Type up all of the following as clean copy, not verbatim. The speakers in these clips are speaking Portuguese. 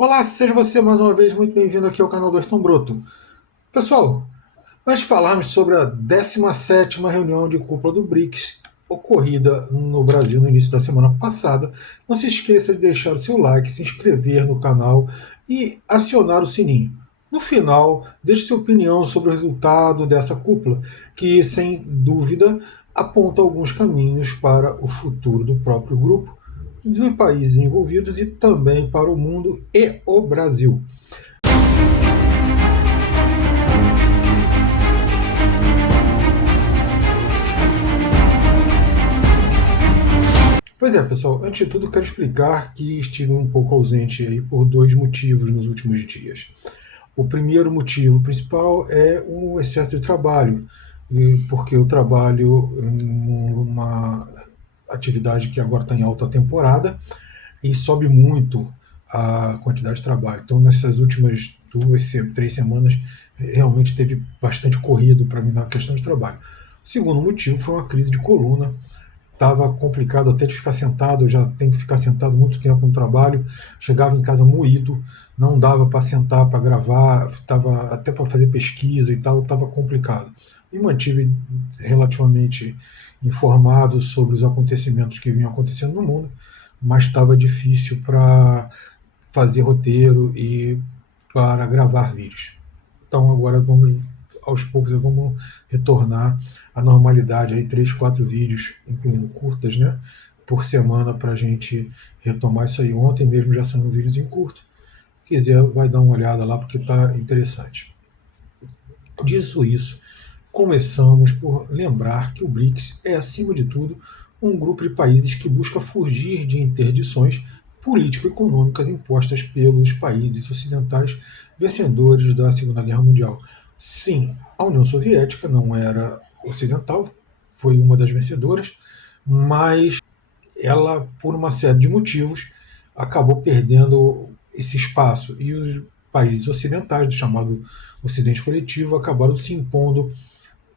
Olá, seja você mais uma vez muito bem-vindo aqui ao canal do Ayrton Broto. Pessoal, antes de falarmos sobre a 17ª reunião de cúpula do BRICS, ocorrida no Brasil no início da semana passada, não se esqueça de deixar o seu like, se inscrever no canal e acionar o sininho. No final, deixe sua opinião sobre o resultado dessa cúpula, que, sem dúvida, aponta alguns caminhos para o futuro do próprio grupo, dos países envolvidos e também para o mundo e o Brasil. Pois é, pessoal, antes de tudo quero explicar que estive um pouco ausente aí por dois motivos nos últimos dias. O primeiro motivo principal é o excesso de trabalho, porque eu trabalho numa atividade que agora está em alta temporada e sobe muito a quantidade de trabalho. Então, nessas últimas 2, 3 semanas, realmente teve bastante corrido para mim na questão de trabalho. O segundo motivo foi uma crise de coluna. Estava complicado até de ficar sentado, eu já tenho que ficar sentado muito tempo no trabalho. Chegava em casa moído, não dava para sentar para gravar, tava, até para fazer pesquisa e tal, estava complicado. Me mantive relativamente informado sobre os acontecimentos que vinham acontecendo no mundo, mas estava difícil para fazer roteiro e para gravar vídeos. Então agora vamos aos poucos vamos retornar à normalidade aí 3, 4 vídeos, incluindo curtas, né, por semana para a gente retomar isso aí. Ontem mesmo já saiu um vídeos em curto. Se quiser vai dar uma olhada lá porque está interessante. Disso isso, começamos por lembrar que o BRICS é, acima de tudo, um grupo de países que busca fugir de interdições político-econômicas impostas pelos países ocidentais vencedores da Segunda Guerra Mundial. Sim, a União Soviética não era ocidental, foi uma das vencedoras, mas ela, por uma série de motivos, acabou perdendo esse espaço. E os países ocidentais, do chamado Ocidente Coletivo, acabaram se impondo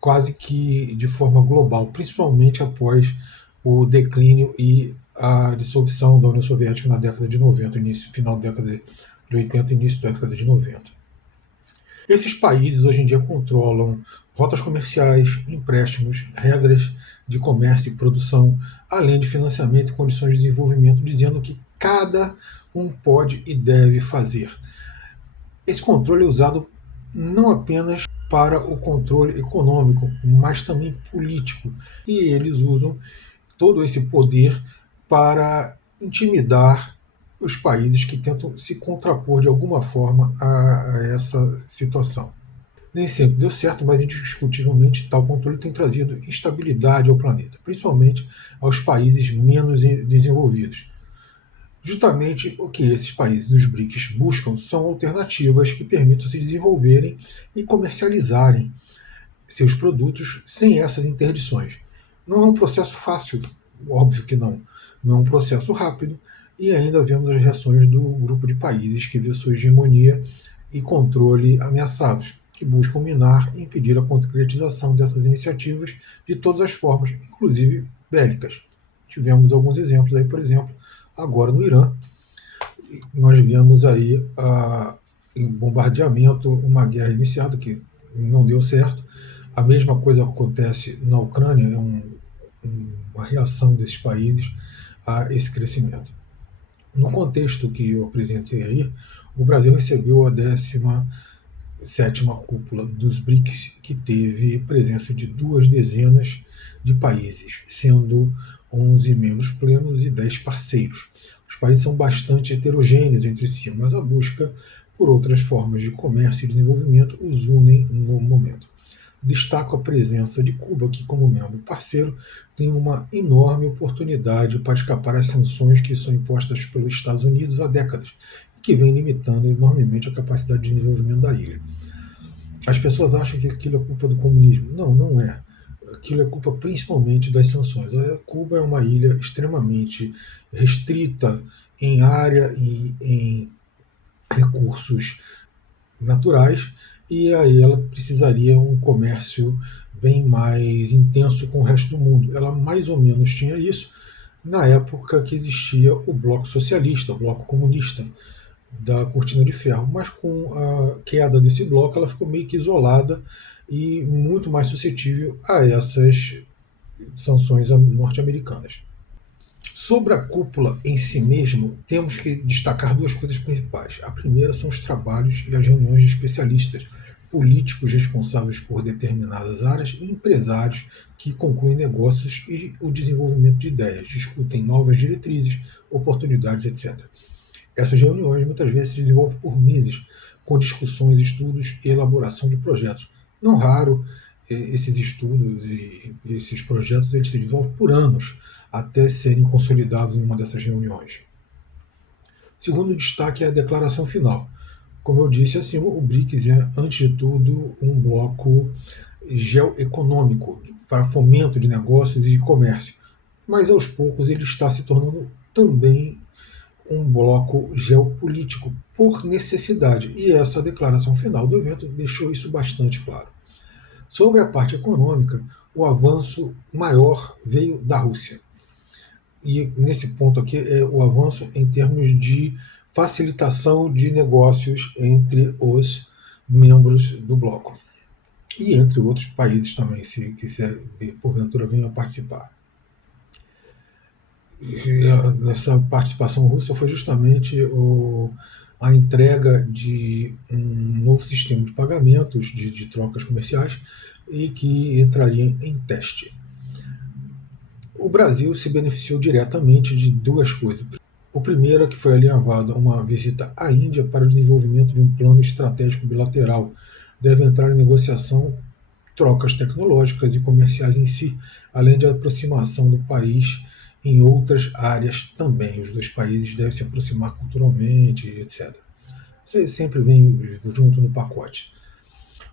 quase que de forma global, principalmente após o declínio e a dissolução da União Soviética na década de 90, início, final da década de 80 e início da década de 90. Esses países hoje em dia controlam rotas comerciais, empréstimos, regras de comércio e produção, além de financiamento e condições de desenvolvimento, dizendo que cada um pode e deve fazer. Esse controle é usado não apenas para o controle econômico, mas também político. E eles usam todo esse poder para intimidar os países que tentam se contrapor de alguma forma a essa situação. Nem sempre deu certo, mas indiscutivelmente tal controle tem trazido instabilidade ao planeta, principalmente aos países menos desenvolvidos. Justamente o que esses países dos BRICS buscam são alternativas que permitam se desenvolverem e comercializarem seus produtos sem essas interdições. Não é um processo fácil, óbvio que não. Não é um processo rápido e ainda vemos as reações do grupo de países que vê sua hegemonia e controle ameaçados, que buscam minar e impedir a concretização dessas iniciativas de todas as formas, inclusive bélicas. Tivemos alguns exemplos aí, por exemplo, agora no Irã, nós vemos aí em bombardeamento, uma guerra iniciada que não deu certo. A mesma coisa acontece na Ucrânia, é uma reação desses países a esse crescimento. No contexto que eu apresentei aí, o Brasil recebeu a 17ª cúpula dos BRICS, que teve presença de 2 dezenas de países, sendo 11 membros plenos e 10 parceiros. Os países são bastante heterogêneos entre si, mas a busca por outras formas de comércio e desenvolvimento os unem no momento. Destaco a presença de Cuba, que, como membro parceiro, tem uma enorme oportunidade para escapar às sanções que são impostas pelos Estados Unidos há décadas e que vem limitando enormemente a capacidade de desenvolvimento da ilha. As pessoas acham que aquilo é culpa do comunismo. Não, não é. Aquilo é culpa principalmente das sanções. Cuba é uma ilha extremamente restrita em área e em recursos naturais, e aí ela precisaria um comércio bem mais intenso com o resto do mundo. Ela mais ou menos tinha isso na época que existia o Bloco Socialista, o Bloco Comunista. da cortina de ferro, mas com a queda desse bloco ela ficou meio que isolada e muito mais suscetível a essas sanções norte-americanas. Sobre a cúpula em si mesmo, temos que destacar duas coisas principais. A primeira são os trabalhos e as reuniões de especialistas, políticos responsáveis por determinadas áreas e empresários que concluem negócios e o desenvolvimento de ideias, discutem novas diretrizes, oportunidades, etc. Essas reuniões muitas vezes se desenvolvem por meses, com discussões, estudos e elaboração de projetos. Não raro, esses estudos e esses projetos eles se desenvolvem por anos até serem consolidados em uma dessas reuniões. O segundo destaque é a declaração final. Como eu disse acima, o BRICS é, antes de tudo, um bloco geoeconômico para fomento de negócios e de comércio, mas aos poucos ele está se tornando também um bloco geopolítico por necessidade, e essa declaração final do evento deixou isso bastante claro. Sobre a parte econômica, o avanço maior veio da Rússia. E nesse ponto aqui é o avanço em termos de facilitação de negócios entre os membros do bloco. E entre outros países também, se porventura venham a participar. Nessa participação russa foi justamente a entrega de um novo sistema de pagamentos, de trocas comerciais, e que entraria em teste. O Brasil se beneficiou diretamente de duas coisas. O primeiro é que foi alinhavada uma visita à Índia para o desenvolvimento de um plano estratégico bilateral. Deve entrar em negociação trocas tecnológicas e comerciais em si, além de aproximação do país em outras áreas também. Os dois países devem se aproximar culturalmente, etc. Isso sempre vem junto no pacote.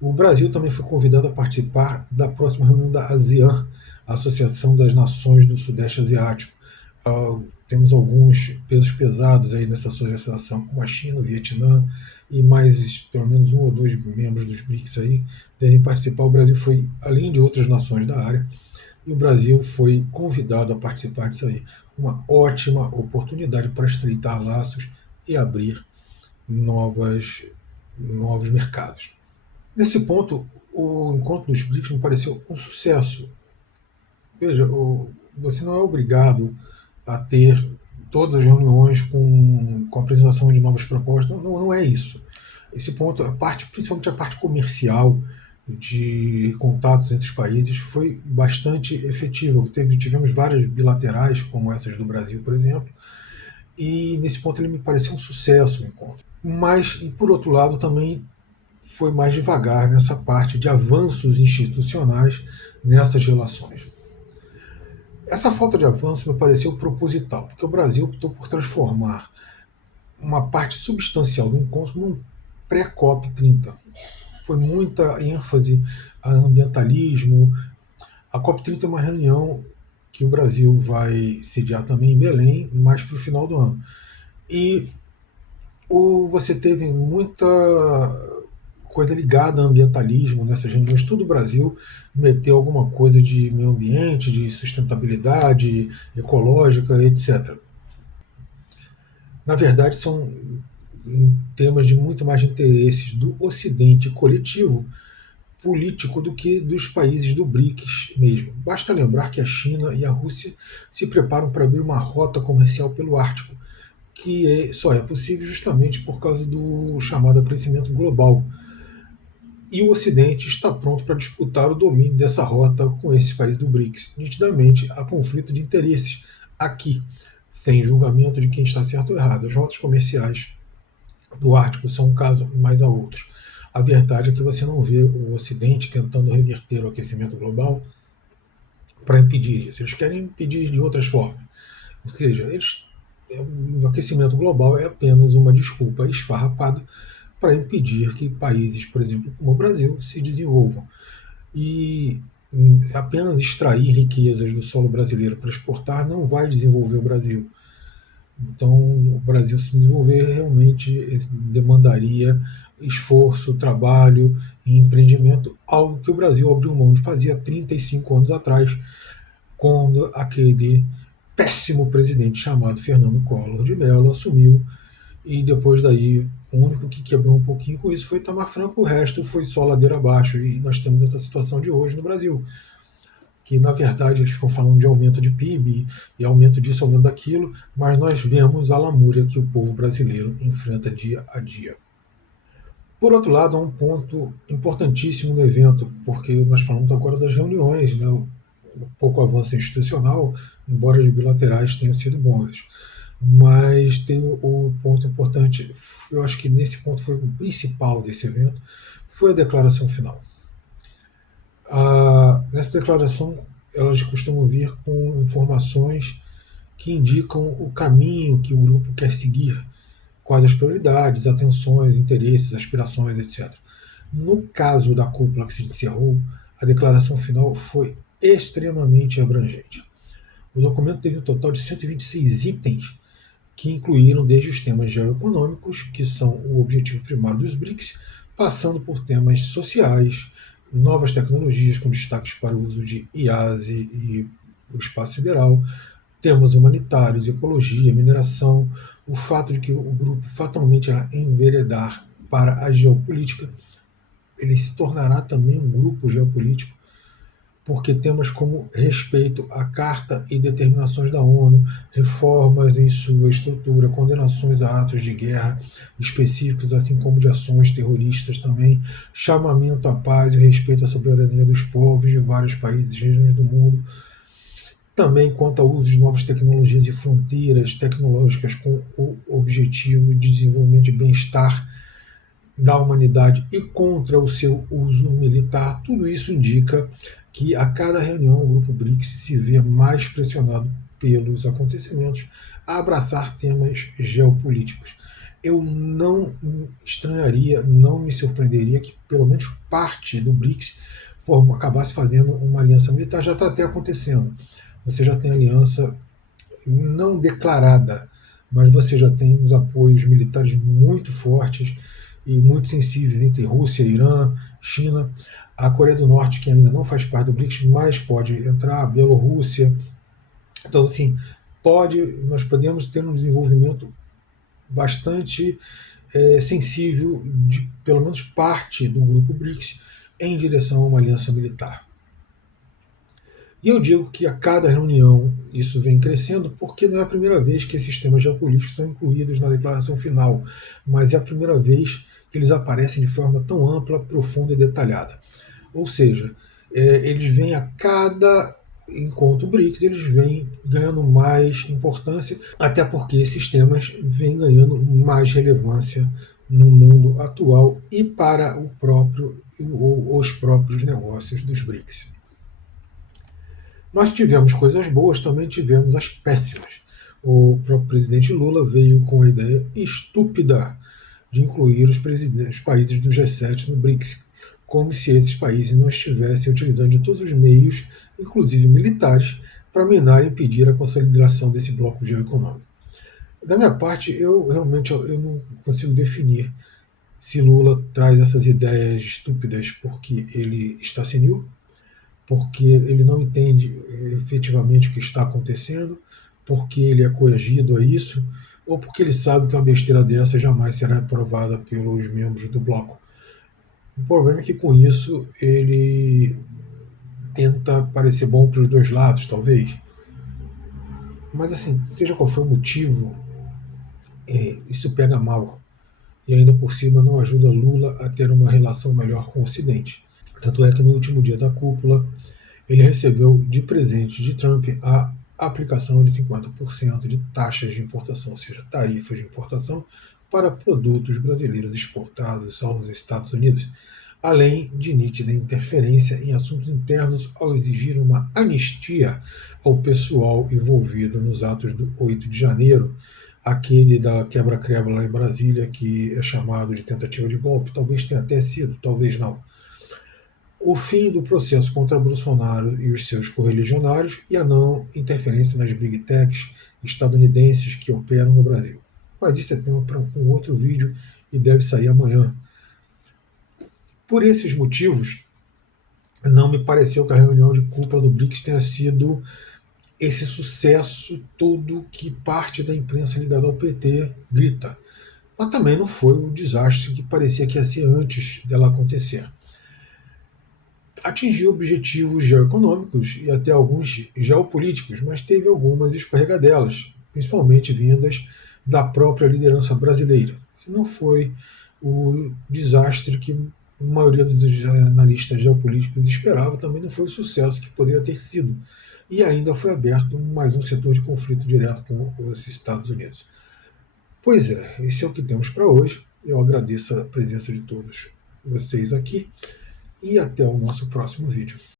O Brasil também foi convidado a participar da próxima reunião da ASEAN, a Associação das Nações do Sudeste Asiático. Temos alguns pesos pesados aí nessa associação, como a China, o Vietnã e mais pelo menos um ou dois membros dos BRICS aí devem participar. O Brasil foi, além de outras nações da área, e o Brasil foi convidado a participar disso aí. Uma ótima oportunidade para estreitar laços e abrir novos mercados. Nesse ponto, o encontro dos BRICS me pareceu um sucesso. Veja, você não é obrigado a ter todas as reuniões com a apresentação de novas propostas. Não é isso. Esse ponto, principalmente a parte comercial de contatos entre os países, foi bastante efetiva. Tivemos várias bilaterais, como essas do Brasil, por exemplo, e nesse ponto ele me pareceu um sucesso o encontro. Mas, por outro lado, também foi mais devagar nessa parte de avanços institucionais nessas relações. Essa falta de avanço me pareceu proposital, porque o Brasil optou por transformar uma parte substancial do encontro num pré-COP30. Foi muita ênfase a ambientalismo. A COP30 é uma reunião que o Brasil vai sediar também em Belém, mais para o final do ano. E você teve muita coisa ligada a ambientalismo nessas reuniões. Todo o Brasil meteu alguma coisa de meio ambiente, de sustentabilidade ecológica, etc. Na verdade, são temas de muito mais interesses do Ocidente coletivo político do que dos países do BRICS mesmo. Basta lembrar que a China e a Rússia se preparam para abrir uma rota comercial pelo Ártico, que só é possível justamente por causa do chamado aquecimento global. E o Ocidente está pronto para disputar o domínio dessa rota com esses países do BRICS. Nitidamente, há conflito de interesses aqui, sem julgamento de quem está certo ou errado. As rotas comerciais do Ártico são um caso, mas há outros. A verdade é que você não vê o Ocidente tentando reverter o aquecimento global para impedir isso. Eles querem impedir de outras formas. Ou seja, o aquecimento global é apenas uma desculpa esfarrapada para impedir que países, por exemplo, como o Brasil, se desenvolvam. E apenas extrair riquezas do solo brasileiro para exportar não vai desenvolver o Brasil. Então, o Brasil se desenvolver realmente demandaria esforço, trabalho e empreendimento, algo que o Brasil abriu mão de fazer há 35 anos atrás, quando aquele péssimo presidente chamado Fernando Collor de Mello assumiu e depois daí o único que quebrou um pouquinho com isso foi Itamar Franco, o resto foi só ladeira abaixo, e nós temos essa situação de hoje no Brasil, que na verdade eles ficam falando de aumento de PIB e aumento disso, aumento daquilo, mas nós vemos a lamúria que o povo brasileiro enfrenta dia a dia. Por outro lado, há um ponto importantíssimo no evento, porque nós falamos agora das reuniões, né, o pouco avanço institucional, embora os bilaterais tenham sido bons. Mas tem o ponto importante, eu acho que nesse ponto foi o principal desse evento, foi a declaração final. Nessa declaração, elas costumam vir com informações que indicam o caminho que o grupo quer seguir, quais as prioridades, atenções, interesses, aspirações, etc. No caso da cúpula que se encerrou, a declaração final foi extremamente abrangente. O documento teve um total de 126 itens, que incluíram desde os temas geoeconômicos, que são o objetivo primário dos BRICS, passando por temas sociais, novas tecnologias com destaques para o uso de IaaS e o espaço sideral, temas humanitários, ecologia, mineração, o fato de que o grupo fatalmente irá enveredar para a geopolítica, ele se tornará também um grupo geopolítico, porque temas como respeito à Carta e determinações da ONU, reformas em sua estrutura, condenações a atos de guerra específicos, assim como de ações terroristas também, chamamento à paz e respeito à soberania dos povos de vários países e regiões do mundo, também quanto ao uso de novas tecnologias e fronteiras tecnológicas com o objetivo de desenvolvimento de bem-estar da humanidade e contra o seu uso militar. Tudo isso indica que a cada reunião o grupo BRICS se vê mais pressionado pelos acontecimentos a abraçar temas geopolíticos. Eu não estranharia, não me surpreenderia que pelo menos parte do BRICS acabasse fazendo uma aliança militar. Já está até acontecendo. Você já tem aliança não declarada, mas você já tem uns apoios militares muito fortes e muito sensíveis entre Rússia, Irã, China, a Coreia do Norte, que ainda não faz parte do BRICS, mas pode entrar, a Bielorrússia. Então, assim, nós podemos ter um desenvolvimento bastante sensível de pelo menos parte do grupo BRICS em direção a uma aliança militar. E eu digo que a cada reunião isso vem crescendo, porque não é a primeira vez que esses temas geopolíticos são incluídos na declaração final, mas é a primeira vez que eles aparecem de forma tão ampla, profunda e detalhada. Ou seja, eles vêm a cada encontro BRICS, eles vêm ganhando mais importância, até porque esses temas vêm ganhando mais relevância no mundo atual e para o próprio ou os próprios negócios dos BRICS. Nós tivemos coisas boas, também tivemos as péssimas. O próprio presidente Lula veio com a ideia estúpida de incluir os países do G7 no BRICS, como se esses países não estivessem utilizando de todos os meios, inclusive militares, para minar e impedir a consolidação desse bloco geoeconômico. Da minha parte, eu realmente eu não consigo definir se Lula traz essas ideias estúpidas porque ele está senil, porque ele não entende efetivamente o que está acontecendo, porque ele é coagido a isso, ou porque ele sabe que uma besteira dessa jamais será aprovada pelos membros do bloco. O problema é que com isso ele tenta parecer bom para os dois lados, talvez. Mas assim, seja qual for o motivo, isso pega mal. E ainda por cima não ajuda Lula a ter uma relação melhor com o Ocidente. Tanto é que no último dia da cúpula, ele recebeu de presente de Trump a aplicação de 50% de taxas de importação, ou seja, tarifas de importação para produtos brasileiros exportados aos Estados Unidos, além de nítida interferência em assuntos internos ao exigir uma anistia ao pessoal envolvido nos atos do 8 de janeiro, aquele da quebra-quebra lá em Brasília, que é chamado de tentativa de golpe, talvez tenha até sido, talvez não. O fim do processo contra Bolsonaro e os seus correligionários e a não interferência nas big techs estadunidenses que operam no Brasil. Mas isso é tema para um outro vídeo e deve sair amanhã. Por esses motivos, não me pareceu que a reunião de cúpula do BRICS tenha sido esse sucesso todo que parte da imprensa ligada ao PT grita. mas também não foi o desastre que parecia que ia ser antes dela acontecer. Atingiu objetivos geoeconômicos e até alguns geopolíticos, mas teve algumas escorregadelas, principalmente vindas da própria liderança brasileira. Se não foi o desastre que a maioria dos analistas geopolíticos esperava, também não foi o sucesso que poderia ter sido. E ainda foi aberto mais um setor de conflito direto com os Estados Unidos. Pois é, esse é o que temos para hoje. Eu agradeço a presença de todos vocês aqui e até o nosso próximo vídeo.